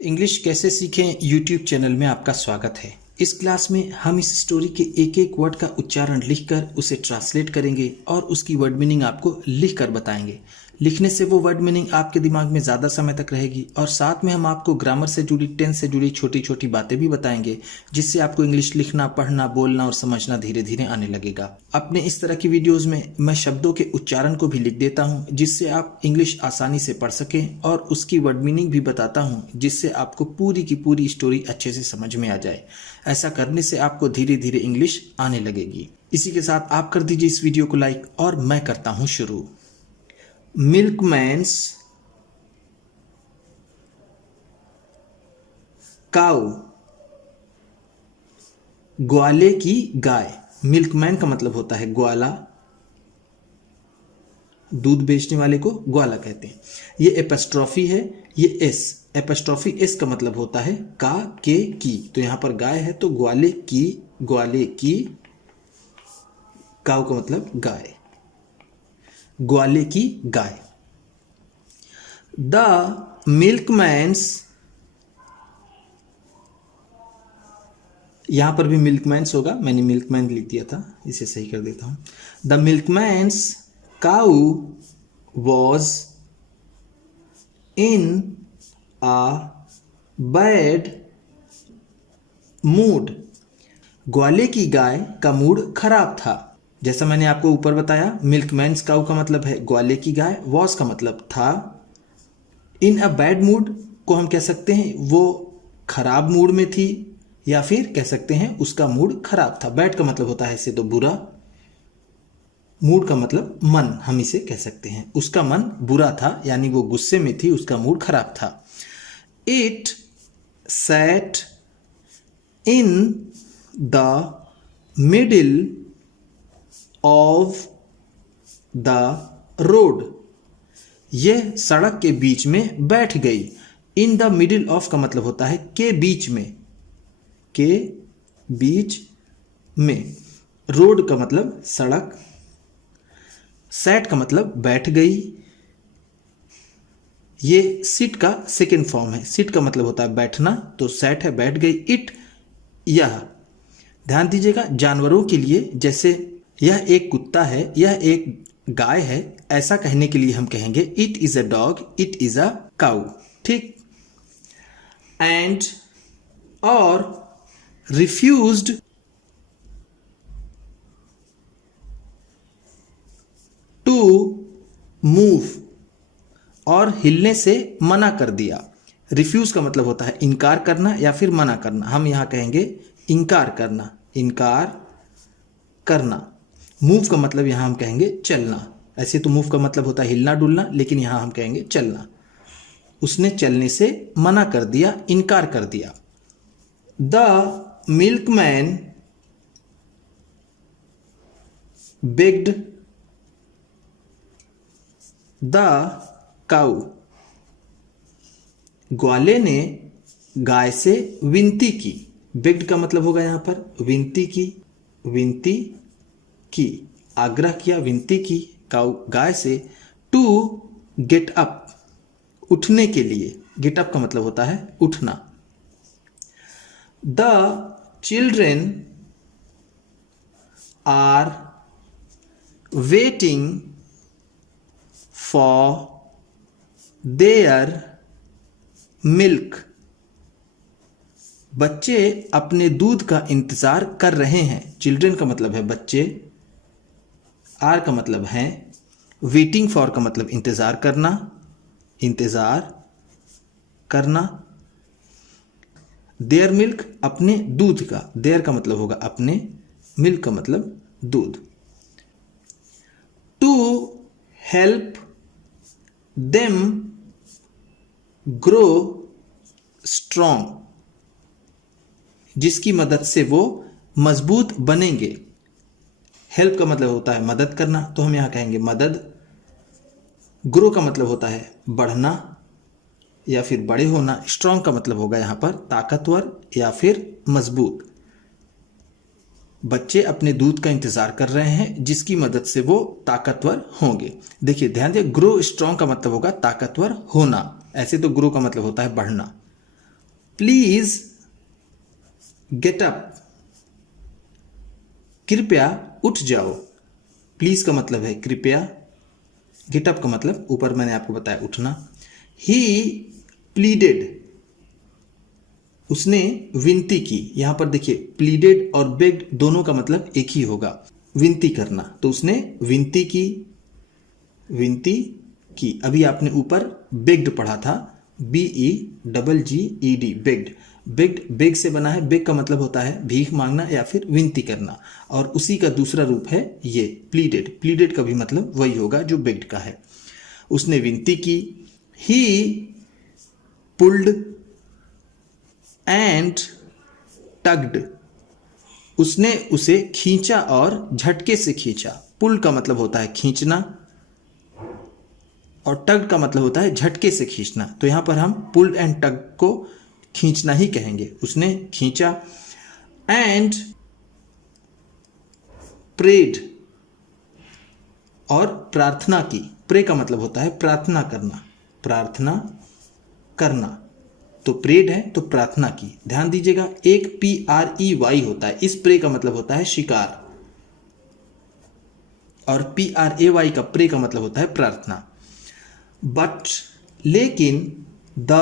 English कैसे सीखें YouTube channel में आपका स्वागत है। इस क्लास में हम इस स्टोरी के एक एक वर्ड का उच्चारण लिखकर उसे ट्रांसलेट करेंगे और उसकी वर्ड मीनिंग आपको लिखकर बताएंगे। लिखने से वो वर्ड मीनिंग आपके दिमाग में ज़्यादा समय तक रहेगी और साथ में हम आपको ग्रामर से जुड़ी, टेंस से जुड़ी छोटी छोटी बातें भी बताएंगे, जिससे आपको इंग्लिश लिखना, पढ़ना, बोलना और समझना धीरे धीरे आने लगेगा। अपने इस तरह की वीडियोज़ में मैं शब्दों के उच्चारण को भी लिख देता हूँ, जिससे आप इंग्लिश आसानी से पढ़ सकें, और उसकी वर्ड मीनिंग भी बताता हूँ, जिससे आपको पूरी की पूरी स्टोरी अच्छे से समझ में आ जाए। ऐसा करने से आपको धीरे धीरे इंग्लिश आने लगेगी। इसी के साथ आप कर दीजिए इस वीडियो को लाइक और मैं करता हूँ शुरू। मिल्कमैन्स काउ, ग्वाले की गाय। मिल्कमैन का मतलब होता है ग्वाला, दूध बेचने वाले को ग्वाला कहते हैं। ये एपस्ट्रॉफी है, ये एस, एपस्ट्रॉफी एस का मतलब होता है का, के, की। तो यहां पर गाय है तो ग्वाले की, ग्वाले की। काउ का मतलब गाय, ग्वाले की गाय। द मिल्कमैन्स, यहां पर भी मिल्कमैन्स होगा, मैंने मिल्कमैन लिख दिया था, इसे सही कर देता हूं। The milkman's cow was in a bad mood। ग्वाले की गाय का मूड खराब था। जैसा मैंने आपको ऊपर बताया, मिल्कमैन्स काउ का मतलब है ग्वाले की गाय, वॉज का मतलब था, इन अ बैड मूड को हम कह सकते हैं वो खराब मूड में थी, या फिर कह सकते हैं उसका मूड खराब था। बैड का मतलब होता है इसे तो बुरा, मूड का मतलब मन, हम इसे कह सकते हैं उसका मन बुरा था, यानी वो गुस्से में थी, उसका मूड खराब था। It sat in the middle of the road। यह सड़क के बीच में बैठ गई। इन द मिडिल ऑफ का मतलब होता है के बीच में, के बीच में। रोड का मतलब सड़क, सैट का मतलब बैठ गई। ये सिट का सेकेंड फॉर्म है। सिट का मतलब होता है बैठना, तो सैट है बैठ गई। इट, यह, ध्यान दीजिएगा, जानवरों के लिए, जैसे यह एक कुत्ता है, यह एक गाय है, ऐसा कहने के लिए हम कहेंगे it is a dog, it is a cow. ठीक। एंड और रिफ्यूज्ड टू मूव, और हिलने से मना कर दिया। रिफ्यूज का मतलब होता है इनकार करना या फिर मना करना, हम यहां कहेंगे इनकार करना, इनकार करना। मूव का मतलब यहां हम कहेंगे चलना। ऐसे तो मूव का मतलब होता है हिलना डुलना, लेकिन यहां हम कहेंगे चलना। उसने चलने से मना कर दिया, इनकार कर दिया। The milkman begged the cow, ग्वाले ने गाय से विनती की। बेग्ड का मतलब होगा यहां पर विनती की, विनती की, आग्रह किया, विनती की काउ गाय से। टू गेट अप, उठने के लिए। गेट अप का मतलब होता है उठना। The children are waiting for their milk, बच्चे अपने दूध का इंतजार कर रहे हैं। चिल्ड्रन का मतलब है बच्चे, आर का मतलब है, वेटिंग फॉर का मतलब इंतजार करना, इंतजार करना। देयर मिल्क, अपने दूध का, देयर का मतलब होगा अपने, मिल्क का मतलब दूध। To help them grow strong, जिसकी मदद से वो मजबूत बनेंगे। हेल्प का मतलब होता है मदद करना, तो हम यहां कहेंगे मदद। ग्रो का मतलब होता है बढ़ना या फिर बड़े होना। स्ट्रॉन्ग का मतलब होगा यहां पर ताकतवर या फिर मजबूत। बच्चे अपने दूध का इंतजार कर रहे हैं, जिसकी मदद से वो ताकतवर होंगे। देखिए ध्यान दिए, ग्रो स्ट्रॉन्ग का मतलब होगा ताकतवर होना। ऐसे तो ग्रो का मतलब होता है बढ़ना, प्लीज गेट अप, कृपया उठ जाओ। प्लीज का मतलब है कृपया, गेट अप का मतलब ऊपर मैंने आपको बताया उठना। ही प्लीडेड, उसने विनती की। यहां पर देखिए प्लीडेड और बेग्ड दोनों का मतलब एक ही होगा, विनती करना। तो उसने विनती की, विनती की। अभी आपने ऊपर बेग्ड पढ़ा था, BEGGED, बेग्ड। बेग्ड बेग से बना है। बेग का मतलब होता है भीख मांगना या फिर विनती करना, और उसी का दूसरा रूप है ये प्लीडेड। प्लीडेड का भी मतलब वही होगा जो बेग्ड का है। उसने विनती की। ही पुल्ड एंड टग्ड, उसने उसे खींचा और झटके से खींचा। पुल का मतलब होता है खींचना, और टग का मतलब होता है झटके से खींचना। तो यहां पर हम पुल एंड टग को खींचना ही कहेंगे। उसने खींचा। एंड प्रेड, और प्रार्थना की। प्रे का मतलब होता है प्रार्थना करना, प्रार्थना करना। तो प्रेड है तो प्रार्थना की। ध्यान दीजिएगा, एक PREY होता है, इस प्रे का मतलब होता है शिकार, और PRAY का प्रे का मतलब होता है प्रार्थना। बट लेकिन the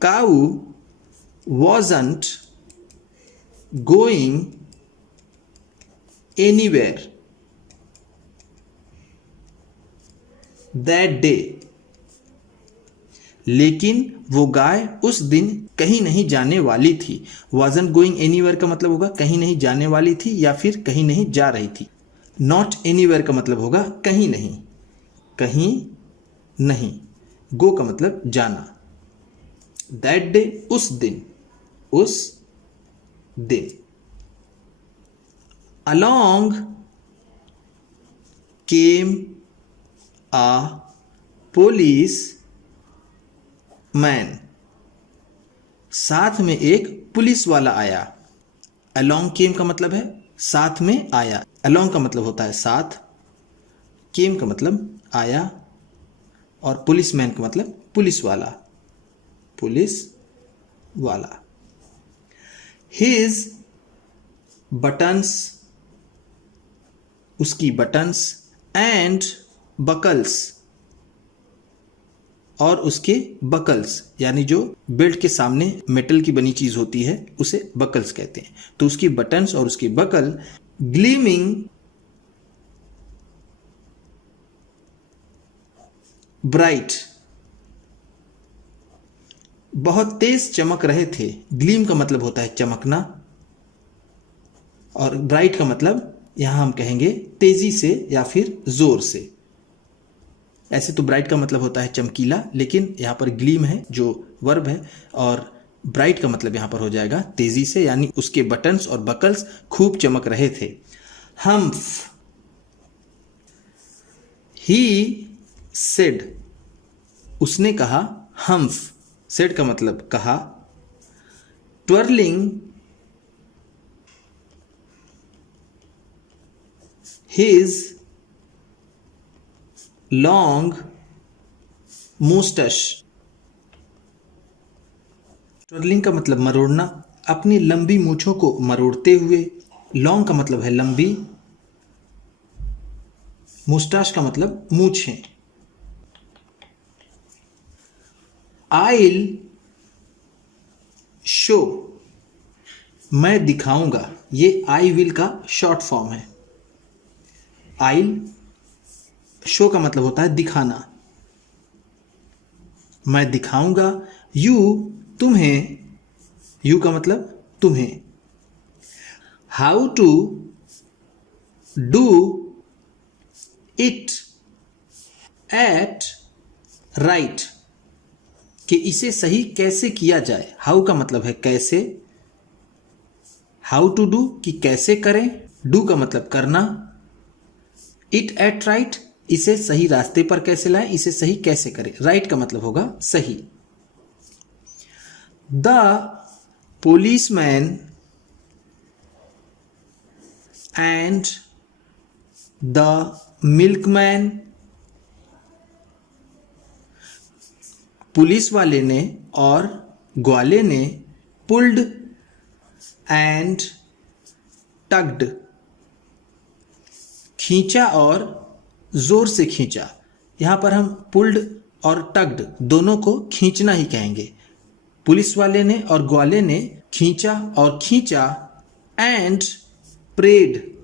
cow wasn't going anywhere that day, लेकिन वो गाय उस दिन कहीं नहीं जाने वाली थी। वॉजंट गोइंग एनीवेयर का मतलब होगा कहीं नहीं जाने वाली थी या फिर कहीं नहीं जा रही थी। नॉट एनीवेयर का मतलब होगा कहीं नहीं, कहीं नहीं। गो का मतलब जाना। दैट डे, उस दिन, उस दिन। अलोंग केम आ पुलिस मैन, साथ में एक पुलिस वाला आया। अलोंग केम का मतलब है साथ में आया। अलोंग का मतलब होता है साथ, केम का मतलब आया, और पुलिस मैन का मतलब पुलिस वाला, पुलिस वाला। हिज बटन्स, उसकी बटन्स, एंड बकल्स, और उसके बकल्स, यानी जो बेल्ट के सामने मेटल की बनी चीज होती है उसे बकल्स कहते हैं। तो उसकी बटन्स और उसकी बकल ग्लीमिंग ब्राइट, बहुत तेज चमक रहे थे। ग्लीम का मतलब होता है चमकना, और ब्राइट का मतलब यहां हम कहेंगे तेजी से या फिर जोर से। ऐसे तो ब्राइट का मतलब होता है चमकीला, लेकिन यहां पर ग्लीम है जो वर्ब है, और ब्राइट का मतलब यहां पर हो जाएगा तेजी से, यानी उसके बटन्स और बकल्स खूब चमक रहे थे। हम्फ, ही सेड, उसने कहा। हम्फ, सेड का मतलब कहा। ट्वर्लिंग हिज लॉन्ग मोस्टश, ट्वर्लिंग का मतलब मरोड़ना, अपनी लंबी मूछों को मरोड़ते हुए। लॉन्ग का मतलब है लंबी, मुस्टाश का मतलब मूछें। आइल शो, मैं दिखाऊंगा। ये आई विल का शॉर्ट फॉर्म है। आइल शो का मतलब होता है दिखाना, मैं दिखाऊंगा। यू, तुम्हें, यू का मतलब तुम्हें। How to do it at right, कि इसे सही कैसे किया जाए। हाउ का मतलब है कैसे, हाउ टू डू कि कैसे करें, डू का मतलब करना, इट एट राइट इसे सही रास्ते पर कैसे लाएं, इसे सही कैसे करें। राइट का मतलब होगा सही। The policeman and the milkman, police वाले ने और ग्वाले ने पुल्ड एंड टग्ड, खींचा और जोर से खींचा। यहां पर हम पुल्ड और टग्ड दोनों को खींचना ही कहेंगे। पुलिस वाले ने और ग्वाले ने खींचा और खींचा, एंड प्रेड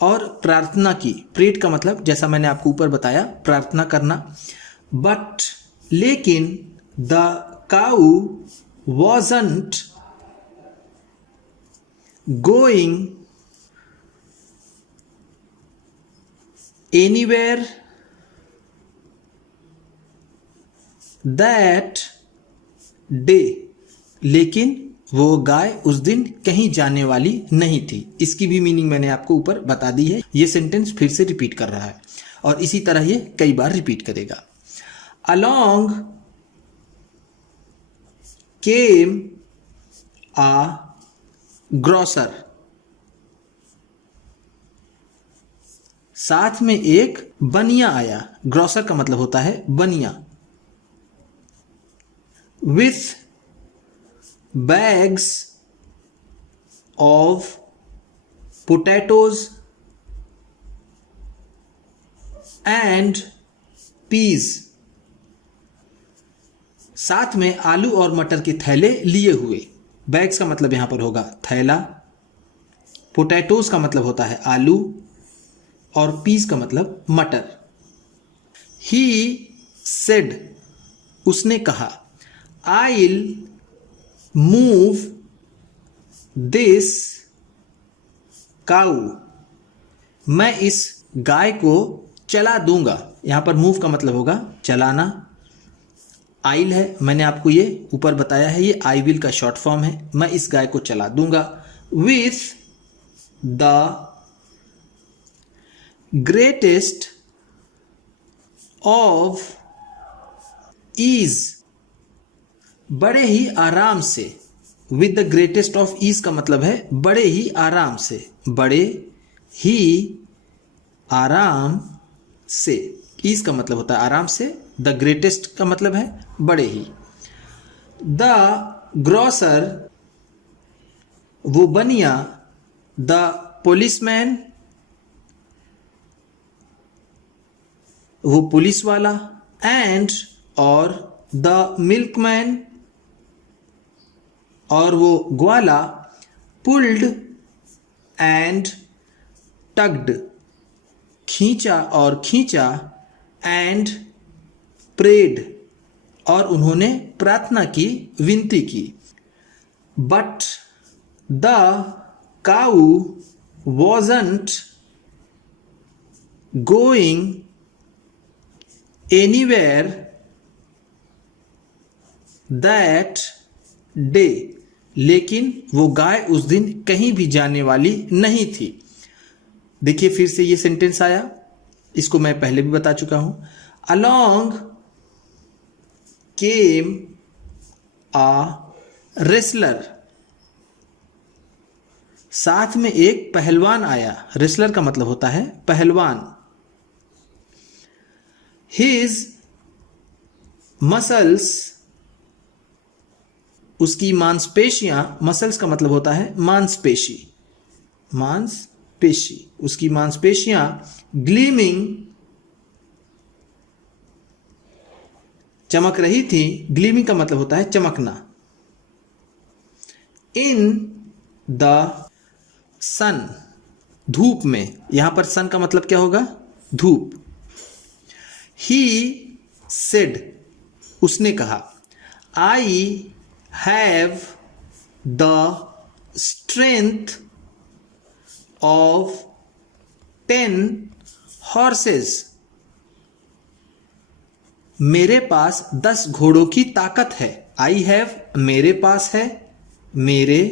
और प्रार्थना की। प्रेड का मतलब जैसा मैंने आपको ऊपर बताया, प्रार्थना करना। बट लेकिन the cow wasn't going anywhere that day, लेकिन वो गाय उस दिन कहीं जाने वाली नहीं थी। इसकी भी मीनिंग मैंने आपको ऊपर बता दी है। ये सेंटेंस फिर से रिपीट कर रहा है और इसी तरह ये कई बार रिपीट करेगा। अलोंग केम आ ग्रोसर, साथ में एक बनिया आया। ग्रोसर का मतलब होता है बनिया। With bags of potatoes and peas, साथ में आलू और मटर के थैले लिए हुए। बैग्स का मतलब यहां पर होगा थैला, पोटैटोज का मतलब होता है आलू और पीस का मतलब मटर। ही सेड, उसने कहा, I'll move this cow, मैं इस गाय को चला दूंगा। यहां पर मूव का मतलब होगा चलाना। आइल है, मैंने आपको ये ऊपर बताया है, ये आई विल का शॉर्ट फॉर्म है। मैं इस गाय को चला दूंगा। With the greatest of ease, बड़े ही आराम से। With the greatest of ease का मतलब है बड़े ही आराम से, बड़े ही आराम से। ईज का मतलब होता है आराम से, द ग्रेटेस्ट का मतलब है बड़े ही। द ग्रोसर, वो बनिया। द पुलिसमैन, वो पुलिस वाला। एंड, और द मिल्कमैन, और वो ग्वाला। पुल्ड एंड टग्ड, खींचा और खींचा। एंड प्रेड, और उन्होंने प्रार्थना की, विनती की। But the cow wasn't going anywhere that day, लेकिन वो गाय उस दिन कहीं भी जाने वाली नहीं थी। देखिए फिर से ये सेंटेंस आया, इसको मैं पहले भी बता चुका हूं। अलोंग केम आ रेसलर, साथ में एक पहलवान आया। रेसलर का मतलब होता है पहलवान। हिज मसल्स, उसकी मांसपेशियां। मसल्स का मतलब होता है मांसपेशी, मांसपेशी। उसकी मांसपेशियां ग्लीमिंग, चमक रही थी। ग्लीमिंग का मतलब होता है चमकना। इन द सन, धूप में। यहां पर सन का मतलब क्या होगा? धूप। ही सेड, उसने कहा, I have the strength of 10 horses, मेरे पास 10 घोड़ों की ताकत है। आई हैव, मेरे पास है, मेरे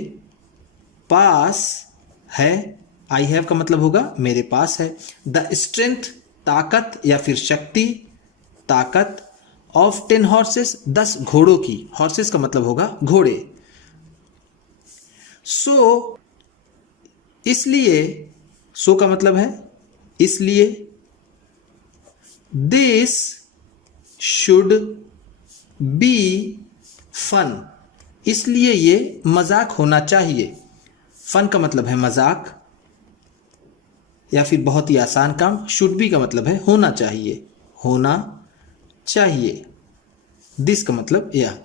पास है। आई हैव का मतलब होगा मेरे पास है। द स्ट्रेंथ, ताकत या फिर शक्ति, ताकत। ऑफ 10 हॉर्सेस, 10 घोड़ों की। हॉर्सेस का मतलब होगा घोड़े। सो, इसलिए। सो का मतलब है इसलिए। दिस शुड बी फन, इसलिए ये मजाक होना चाहिए। फन का मतलब है मजाक या फिर बहुत ही आसान काम। शुड बी का मतलब है होना चाहिए, होना चाहिए। दिस का मतलब यह।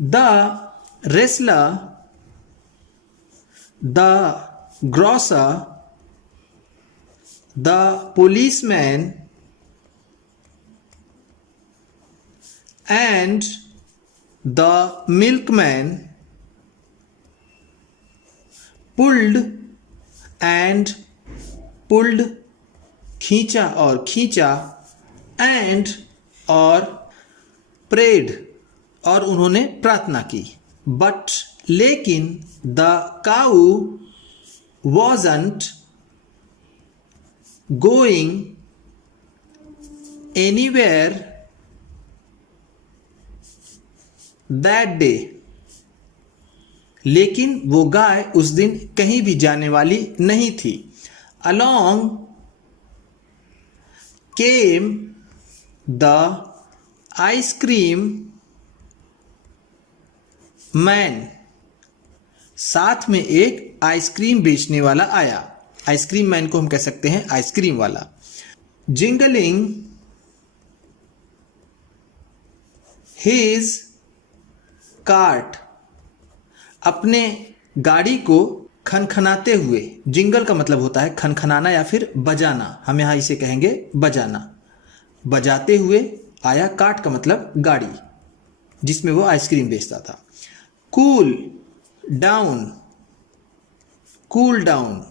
The wrestler, the grocer, the policeman and the milkman pulled and pulled, खींचा और खींचा, and और prayed और उन्होंने प्रार्थना की। बट लेकिन the cow wasn't going anywhere that day, लेकिन वो गाय उस दिन कहीं भी जाने वाली नहीं थी। Along came the ice cream man, साथ में एक आइसक्रीम बेचने वाला आया। आइसक्रीम मैन को हम कह सकते हैं आइसक्रीम वाला। जिंगलिंग हिज कार्ट, अपने गाड़ी को खनखनाते हुए। जिंगल का मतलब होता है खनखनाना या फिर बजाना, हम यहां इसे कहेंगे बजाना। बजाते हुए आया, कार्ट का मतलब गाड़ी जिसमें वो आइसक्रीम बेचता था। कूल डाउन, कूल डाउन,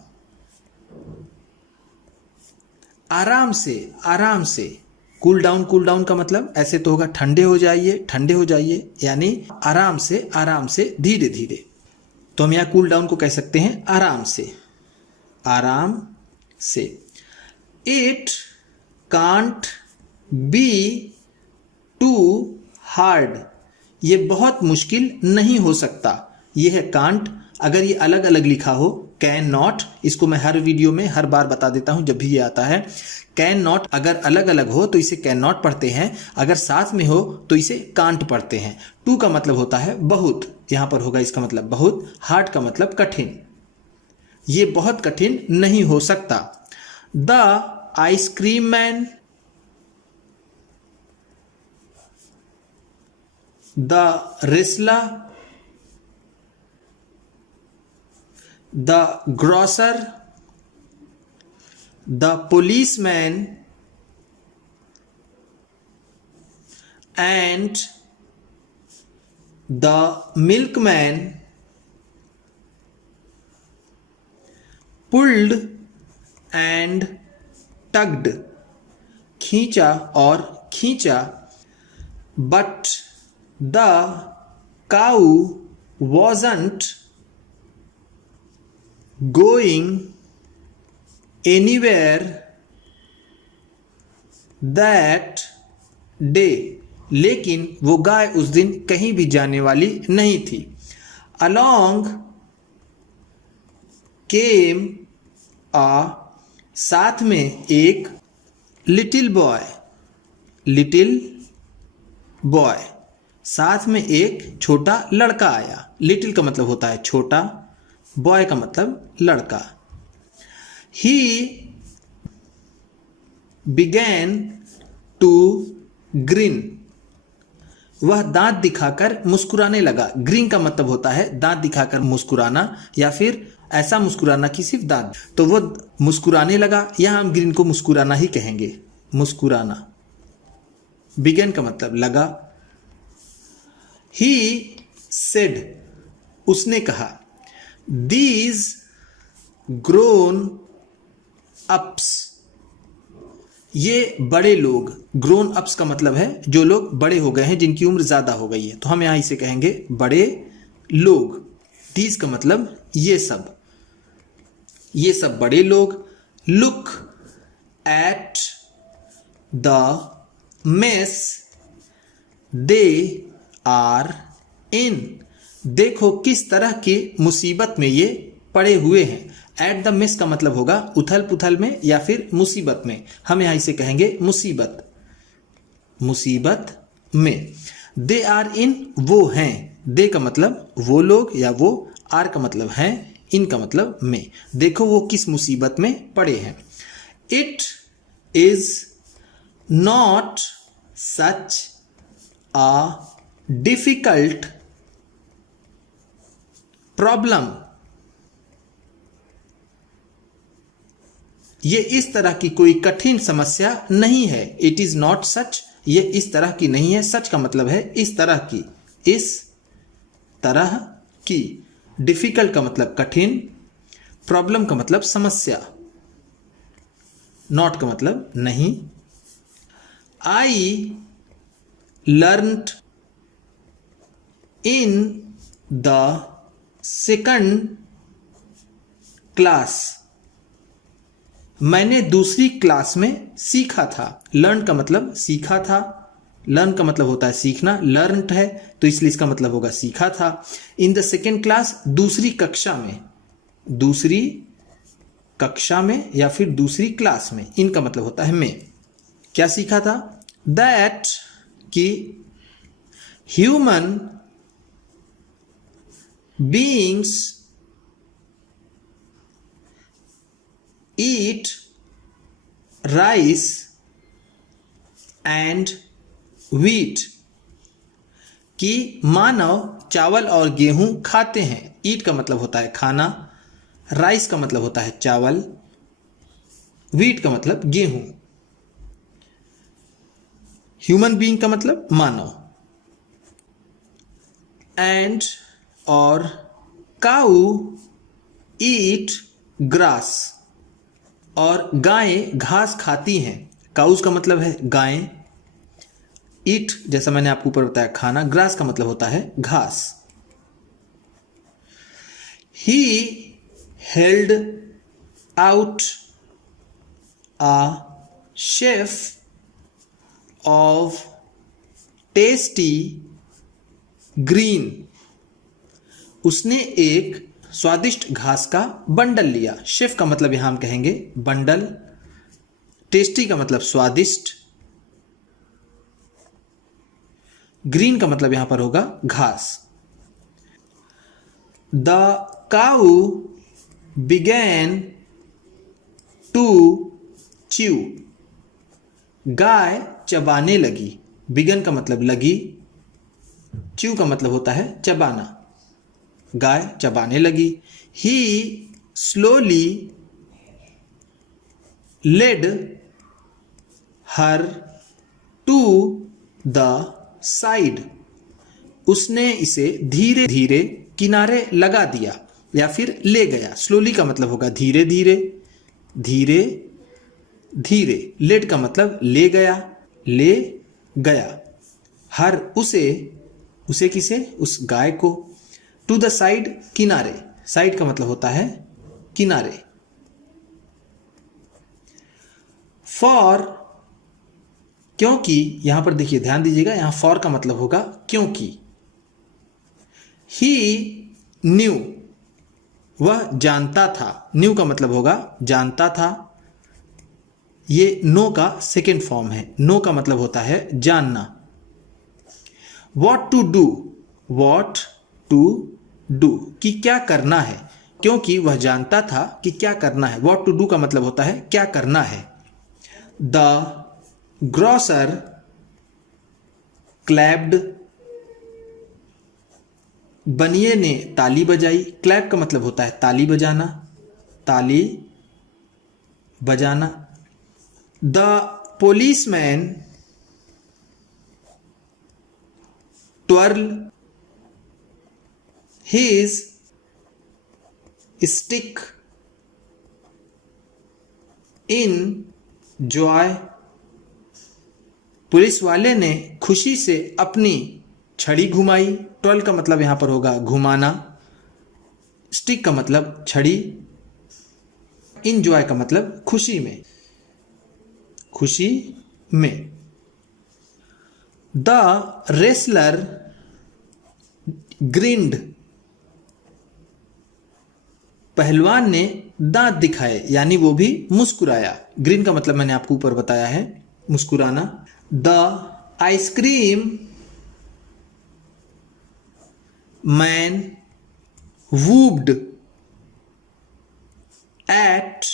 आराम से, आराम से। कूल डाउन का मतलब ऐसे तो होगा ठंडे हो जाइए, ठंडे हो जाइए, यानी आराम से, धीरे धीरे। तो हम यहाँ कूल डाउन को कह सकते हैं आराम से, आराम से। It can't be too hard, ये बहुत मुश्किल नहीं हो सकता। ये है कांट। अगर ये अलग अलग लिखा हो, कैन नॉट, इसको मैं हर वीडियो में हर बार बता देता हूं जब भी ये आता है। कैन नॉट अगर अलग अलग हो तो इसे कैन नॉट पढ़ते हैं, अगर साथ में हो तो इसे कांट पढ़ते हैं। टू का मतलब होता है बहुत, यहां पर होगा इसका मतलब बहुत। हार्ड का मतलब कठिन, ये बहुत कठिन नहीं हो सकता। The ice cream man, the wrestler, the grocer, the policeman and the milkman pulled and tugged, खींचा और खींचा। but the cow wasn't going anywhere that day, लेकिन वो गाय उस दिन कहीं भी जाने वाली नहीं थी। Along came a, साथ में एक, little boy, little boy, साथ में एक छोटा लड़का आया। लिटिल का मतलब होता है छोटा, बॉय का मतलब लड़का। ही बिगैन टू ग्रिन, वह दांत दिखाकर मुस्कुराने लगा। ग्रीन का मतलब होता है दांत दिखाकर मुस्कुराना या फिर ऐसा मुस्कुराना कि सिर्फ दांत। तो वो मुस्कुराने लगा, यहां हम ग्रीन को मुस्कुराना ही कहेंगे, मुस्कुराना। बिगैन का मतलब लगा। ही सेड, उसने कहा। These grown ups, ये बड़े लोग। ग्रोन अप्स का मतलब है जो लोग बड़े हो गए हैं, जिनकी उम्र ज्यादा हो गई है, तो हम यहां इसे कहेंगे बड़े लोग। These का मतलब ये सब, ये सब बड़े लोग। Look at the mess they are in, देखो किस तरह की मुसीबत में ये पड़े हुए हैं। एट द मिस का मतलब होगा उथल पुथल में या फिर मुसीबत में, हम यहां इसे कहेंगे मुसीबत, मुसीबत में। दे आर इन, वो हैं। दे का मतलब वो लोग या वो, आर का मतलब है, इन का मतलब में। देखो वो किस मुसीबत में पड़े हैं। It is not such a difficult problem. ये इस तरह की कोई कठिन समस्या नहीं है। इट इज नॉट सच, ये इस तरह की नहीं है। सच का मतलब है इस तरह की, इस तरह की। डिफिकल्ट का मतलब कठिन, प्रॉब्लम का मतलब समस्या, नॉट का मतलब नहीं। I learned in the second class. मैंने दूसरी क्लास में सीखा था। लर्न का मतलब सीखा था, लर्न का मतलब होता है सीखना, लर्नड है तो इसलिए इसका मतलब होगा सीखा था। इन द सेकेंड क्लास दूसरी कक्षा में, दूसरी कक्षा में या फिर दूसरी क्लास में, इनका मतलब होता है में। क्या सीखा था? दैट कि human beings eat rice and wheat, कि मानव चावल और गेहूं खाते हैं। ईट का मतलब होता है खाना, राइस का मतलब होता है चावल, व्हीट का मतलब गेहूं, ह्यूमन बीइंग का मतलब मानव, एंड और काऊ ईट ग्रास, और गायें घास खाती हैं। काउस का मतलब है गायें, ईट जैसा मैंने आपको ऊपर बताया खाना, ग्रास का मतलब होता है घास। He held out a chef of tasty green, उसने एक स्वादिष्ट घास का बंडल लिया। शेफ का मतलब यहां हम कहेंगे बंडल, टेस्टी का मतलब स्वादिष्ट, ग्रीन का मतलब यहां पर होगा घास। The cow began to chew, गाय चबाने लगी। बिगन का मतलब लगी, च्यू का मतलब होता है चबाना, गाय चबाने लगी। He slowly led her to the side, उसने इसे धीरे धीरे किनारे लगा दिया या फिर ले गया। स्लोली का मतलब होगा धीरे धीरे, धीरे धीरे। लेड का मतलब ले गया, ले गया। हर उसे, उसे किसे? उस गाय को। टू द साइड किनारे, साइड का मतलब होता है किनारे। फॉर क्योंकि, यहां पर देखिए ध्यान दीजिएगा, यहां फॉर का मतलब होगा क्योंकि। ही न्यू, वह जानता था। न्यू का मतलब होगा जानता था। ये नो का सेकेंड फॉर्म है। नो का मतलब होता है जानना। What to do, what to do, कि क्या करना है, क्योंकि वह जानता था कि क्या करना है। वॉट टू डू का मतलब होता है क्या करना है। द ग्रोसर क्लैप्ड, बनिए ने ताली बजाई। क्लैप का मतलब होता है ताली बजाना, ताली बजाना। The policeman twirl his stick in joy, police वाले ने खुशी से अपनी छड़ी घुमाई। ट्वेल का मतलब यहां पर होगा घुमाना, स्टिक का मतलब छड़ी, इंजॉय का मतलब खुशी में, खुशी में। द रेसलर ग्रिंड, पहलवान ने दांत दिखाए यानी वो भी मुस्कुराया। ग्रीन का मतलब मैंने आपको ऊपर बताया है मुस्कुराना। The ice cream man whooped at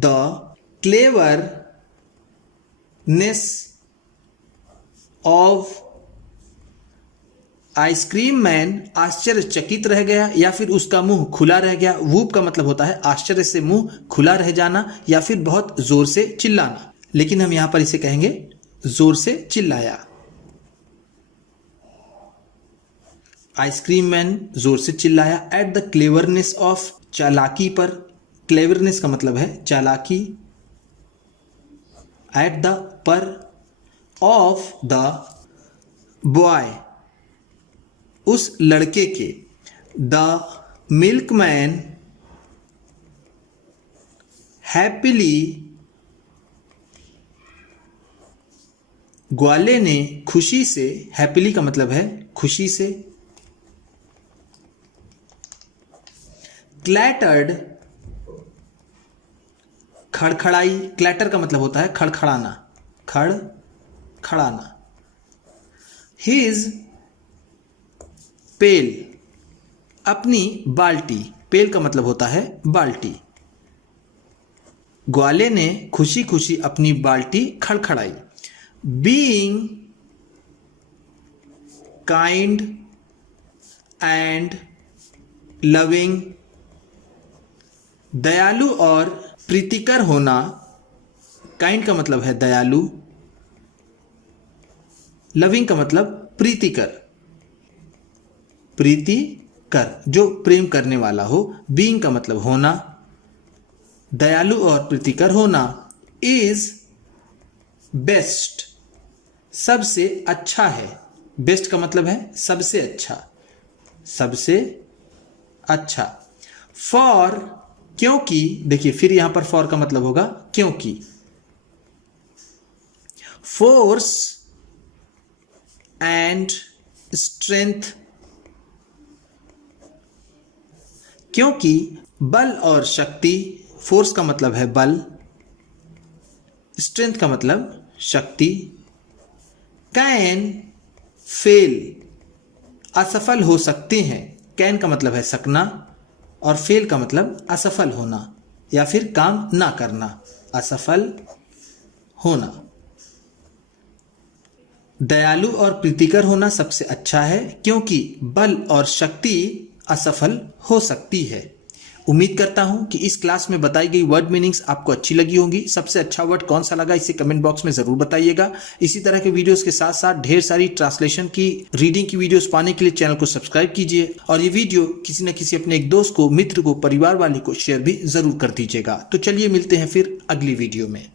the cleverness of ice cream man आश्चर्यचकित रह गया या फिर उसका मुंह खुला रह गया। वूप का मतलब होता है आश्चर्य से मुंह खुला रह जाना या फिर बहुत जोर से चिल्लाना, लेकिन हम यहां पर इसे कहेंगे जोर से चिल्लाया। आइसक्रीम मैन जोर से चिल्लाया एट द क्लेवरनेस ऑफ, चालाकी पर। क्लेवरनेस का मतलब है चालाकी। एट द पर ऑफ द बॉय, उस लड़के के। द मिल्कमैन हैप्पीली, ग्वाले ने खुशी से, हैप्पीली का मतलब है खुशी से। क्लैटर्ड, खड़खड़ाई। क्लैटर का मतलब होता है खड़खड़ाना, खड़खड़ाना। हिज पेल, अपनी बाल्टी। पेल का मतलब होता है बाल्टी। ग्वाले ने खुशी खुशी अपनी बाल्टी खड़खड़ाई। बीइंग काइंड एंड लविंग, दयालु और प्रीतिकर होना। काइंड का मतलब है दयालु, लविंग का मतलब प्रीतिकर, प्रीति कर, जो प्रेम करने वाला हो। बीइंग का मतलब होना, दयालु और प्रीतिकर होना। इज बेस्ट, सबसे अच्छा है। बेस्ट का मतलब है सबसे अच्छा, सबसे अच्छा। फॉर, क्योंकि, देखिए फिर यहां पर फॉर का मतलब होगा क्योंकि। फोर्स एंड स्ट्रेंथ, क्योंकि बल और शक्ति। फोर्स का मतलब है बल, स्ट्रेंथ का मतलब शक्ति। कैन फेल, असफल हो सकते हैं। कैन का मतलब है सकना और फेल का मतलब असफल होना या फिर काम ना करना, असफल होना। दयालु और प्रीतिकर होना सबसे अच्छा है क्योंकि बल और शक्ति असफल हो सकती है। उम्मीद करता हूं कि इस क्लास में बताई गई वर्ड मीनिंग्स आपको अच्छी लगी होंगी। सबसे अच्छा वर्ड कौन सा लगा इसे कमेंट बॉक्स में जरूर बताइएगा। इसी तरह के वीडियोस के साथ साथ ढेर सारी ट्रांसलेशन की, रीडिंग की वीडियोस पाने के लिए चैनल को सब्सक्राइब कीजिए और ये वीडियो किसी न किसी अपने एक दोस्त को, मित्र को, परिवार वाले को शेयर भी जरूर कर दीजिएगा। तो चलिए मिलते हैं फिर अगली वीडियो में।